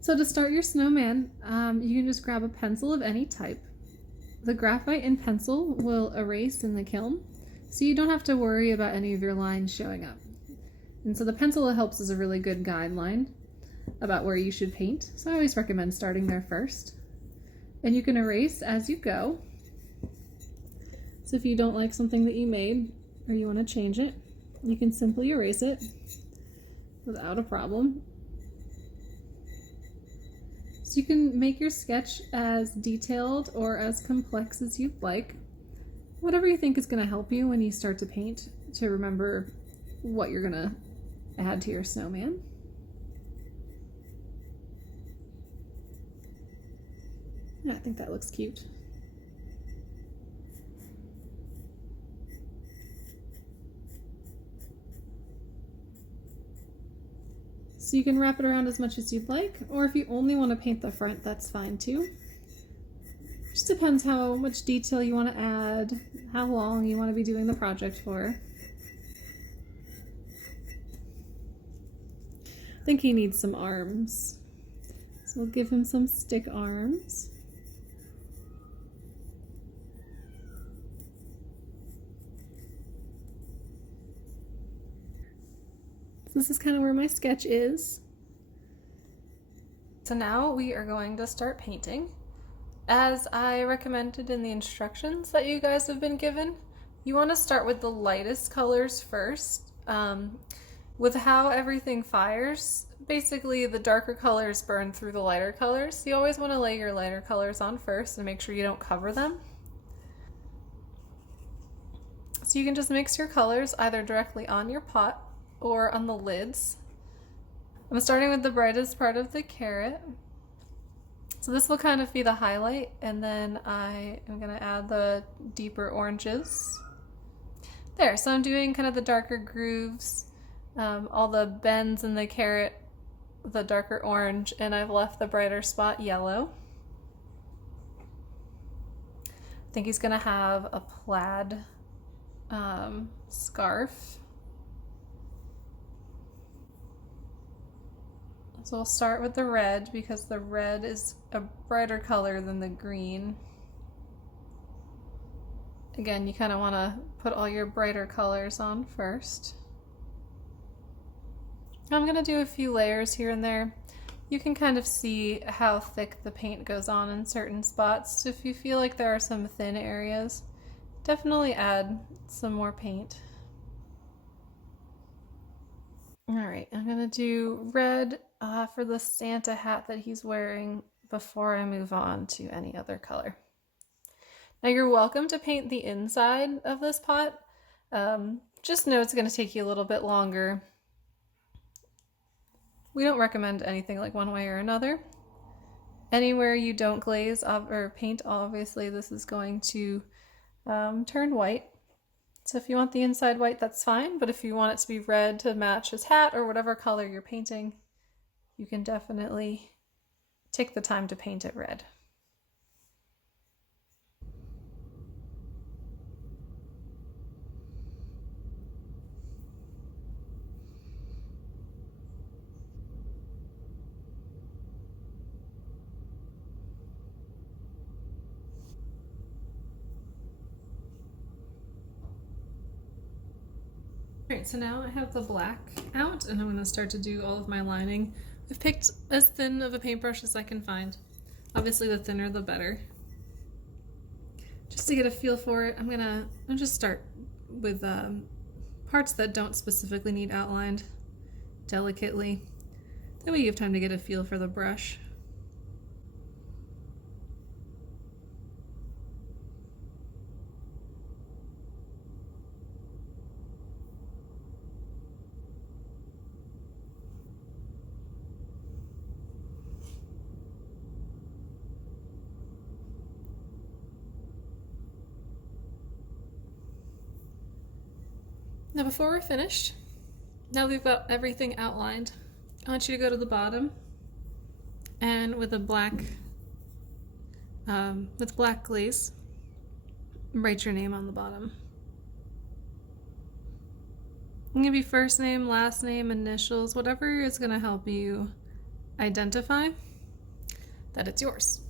So to start your snowman, you can just grab a pencil of any type. The graphite and pencil will erase in the kiln, so you don't have to worry about any of your lines showing up. And so the pencil helps as a really good guideline about where you should paint, so I always recommend starting there first. And you can erase as you go. So if you don't like something that you made or you want to change it, you can simply erase it without a problem. So you can make your sketch as detailed or as complex as you'd like. Whatever you think is going to help you when you start to paint, to remember what you're going to add to your snowman. Yeah, I think that looks cute. So you can wrap it around as much as you'd like, or if you only want to paint the front, that's fine too. Just depends how much detail you want to add, how long you want to be doing the project for. I think he needs some arms, so we'll give him some stick arms. So this is kind of where my sketch is. So now we are going to start painting. As I recommended in the instructions that you guys have been given, you want to start with the lightest colors first. With how everything fires, basically the darker colors burn through the lighter colors. You always want to lay your lighter colors on first and make sure you don't cover them. So you can just mix your colors either directly on your pot or on the lids. I'm starting with the brightest part of the carrot. So this will kind of be the highlight, and then I am going to add the deeper oranges. There, so I'm doing kind of the darker grooves, all the bends in the carrot, the darker orange, and I've left the brighter spot yellow. I think he's going to have a plaid scarf. So we'll start with the red because the red is a brighter color than the green. Again, you kind of want to put all your brighter colors on first. I'm going to do a few layers here and there. You can kind of see how thick the paint goes on in certain spots. So if you feel like there are some thin areas, definitely add some more paint. All right, I'm gonna do red for the Santa hat that he's wearing before I move on to any other color. Now you're welcome to paint the inside of this pot. Just know it's gonna take you a little bit longer. We don't recommend anything like one way or another. Anywhere you don't glaze or paint, obviously this is going to turn white. So if you want the inside white, that's fine, but if you want it to be red to match his hat or whatever color you're painting, you can definitely take the time to paint it red. Alright, so now I have the black out and I'm going to start to do all of my lining. I've picked as thin of a paintbrush as I can find. Obviously the thinner the better. Just to get a feel for it, I'll just start with parts that don't specifically need outlined delicately. That way you have time to get a feel for the brush. Now before we're finished, now we've got everything outlined, I want you to go to the bottom and with black glaze, write your name on the bottom. It can be first name, last name, initials, whatever is going to help you identify that it's yours.